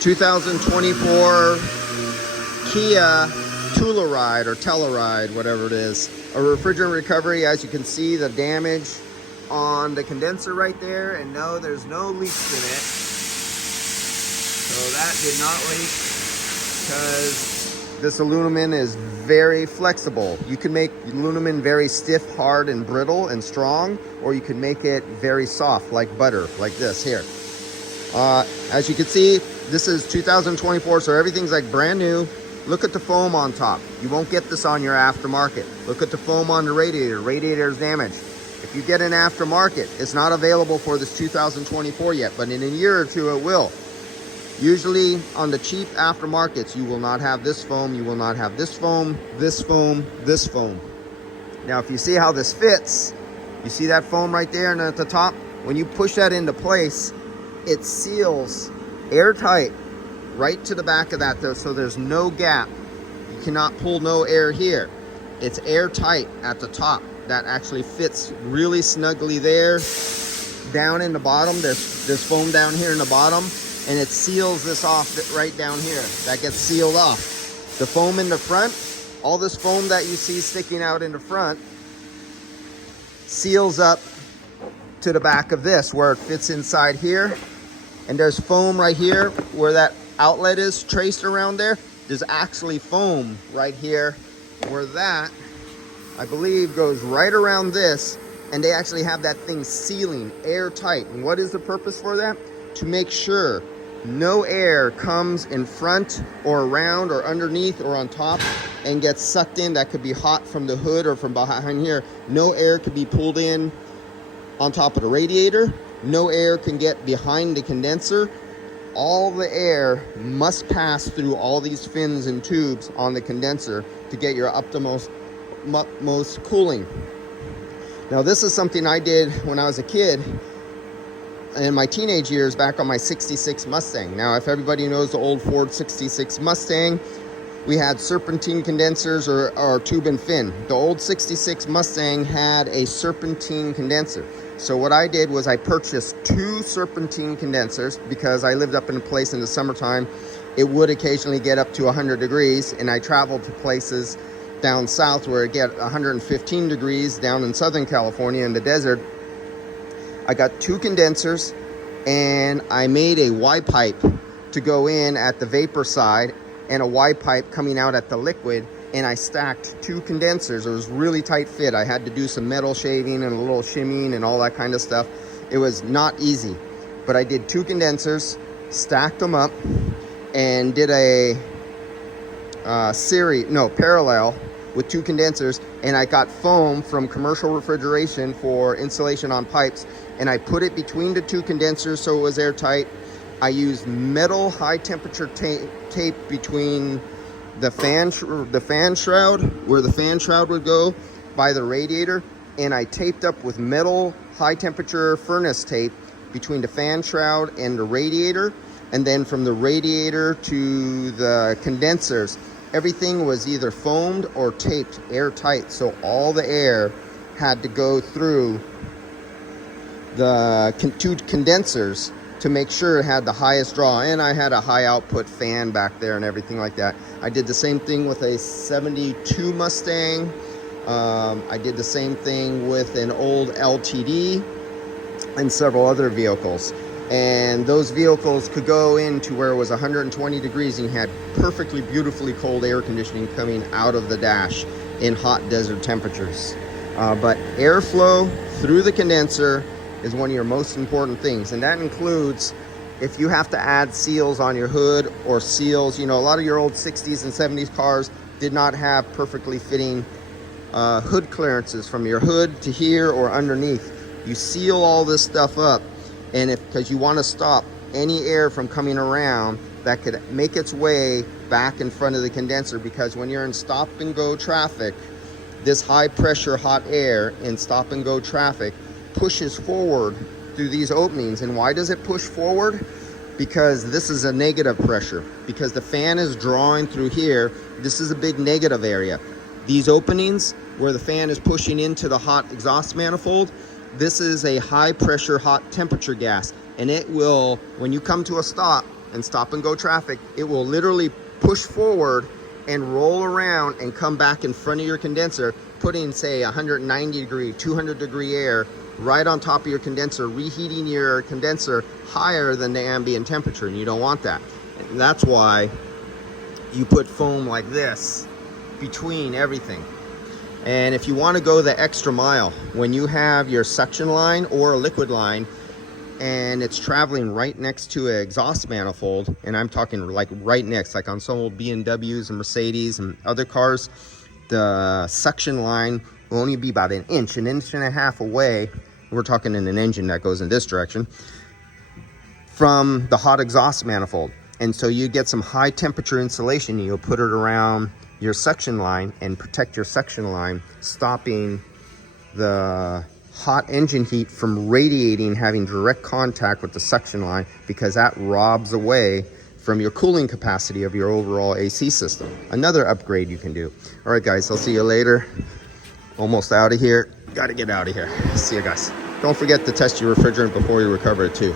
2024 Kia Telluride or Telluride, whatever it is. A refrigerant recovery. As you can see, the damage on the condenser right there, and no, there's no leaks in it. So that did not leak, because this aluminum is very flexible. You can make aluminum very stiff, hard, and brittle and strong, or you can make it very soft like butter, like this here. As you can see, this is 2024, so everything's like brand new. Look at the foam on top. You won't get this on your aftermarket. Look at the foam on the radiator. Radiator is damaged. If you get an aftermarket, it's not available for this 2024 yet, but in a year or two it will. Usually on the cheap aftermarkets, you will not have this foam, you will not have this foam, this foam, this foam. Now if you see how this fits, you see that foam right there and at the top? When you push that into place, it seals airtight right to the back of that though, so there's no gap. You cannot pull no air here. It's airtight at the top. That actually fits really snugly there. Down in the bottom, there's foam down here in the bottom, and it seals this off right down here. That gets sealed off. The foam in the front, all this foam that you see sticking out in the front, seals up to the back of this where it fits inside here. And there's foam right here where that outlet is traced around there. There's actually foam right here where that, I believe, goes right around this, and they actually have that thing sealing airtight. And what is the purpose for that? To make sure no air comes in front or around or underneath or on top and gets sucked in. That could be hot from the hood or from behind here. No air could be pulled in on top of the radiator. No air can get behind the condenser. All the air must pass through all these fins and tubes on the condenser to get your utmost cooling. Now this is something I did when I was a kid in my teenage years back on my 66 Mustang. Now if everybody knows the old Ford 66 Mustang, we had serpentine condensers or tube and fin. The old 66 Mustang had a serpentine condenser. So what I did was I purchased 2 serpentine condensers because I lived up in a place in the summertime. It would occasionally get up to 100 degrees, and I traveled to places down south where it get 115 degrees down in Southern California in the desert. I got 2 condensers, and I made a Y pipe to go in at the vapor side and a Y pipe coming out at the liquid, and I stacked 2 condensers. It was really tight fit. I had to do some metal shaving and a little shimmying and all that kind of stuff. It was not easy, but I did 2 condensers, stacked them up, and did a parallel with 2 condensers, and I got foam from commercial refrigeration for insulation on pipes, and I put it between the 2 condensers so it was airtight. I used metal high temperature tape between the fan shroud, where the fan shroud would go by the radiator, and I taped up with metal high temperature furnace tape between the fan shroud and the radiator, and then from the radiator to the condensers, everything was either foamed or taped airtight, so all the air had to go through the 2 condensers to make sure it had the highest draw. And I had a high output fan back there and everything like that. I did the same thing with a 72 Mustang. I did the same thing with an old LTD and several other vehicles. And those vehicles could go into where it was 120 degrees and you had perfectly beautifully cold air conditioning coming out of the dash in hot desert temperatures. But airflow through the condenser is one of your most important things, and that includes if you have to add seals on your hood or seals. You know, a lot of your old 60s and 70s cars did not have perfectly fitting hood clearances from your hood to here or underneath. You seal all this stuff up, and because you want to stop any air from coming around that could make its way back in front of the condenser, because when you're in stop and go traffic, this high pressure hot air in stop and go traffic pushes forward through these openings. And why does it push forward? Because this is a negative pressure. Because the fan is drawing through here, this is a big negative area. These openings where the fan is pushing into the hot exhaust manifold, this is a high pressure hot temperature gas, and it will, when you come to a stop, and stop and go traffic, it will literally push forward and roll around and come back in front of your condenser, putting say 190 degree, 200 degree air right on top of your condenser, reheating your condenser higher than the ambient temperature, and you don't want that. And that's why you put foam like this between everything. And if you want to go the extra mile, when you have your suction line or a liquid line and it's traveling right next to an exhaust manifold, and I'm talking like right next, like on some old BMWs and Mercedes and other cars, the suction line will only be about an inch and a half away. We're talking in an engine that goes in this direction from the hot exhaust manifold. And so you get some high temperature insulation. You'll put it around your suction line and protect your suction line, stopping the hot engine heat from radiating, having direct contact with the suction line, because that robs away from your cooling capacity of your overall AC system. Another upgrade you can do. All right, guys, I'll see you later. Almost out of here. Got to get out of here. See you guys. Don't forget to test your refrigerant before you recover it too.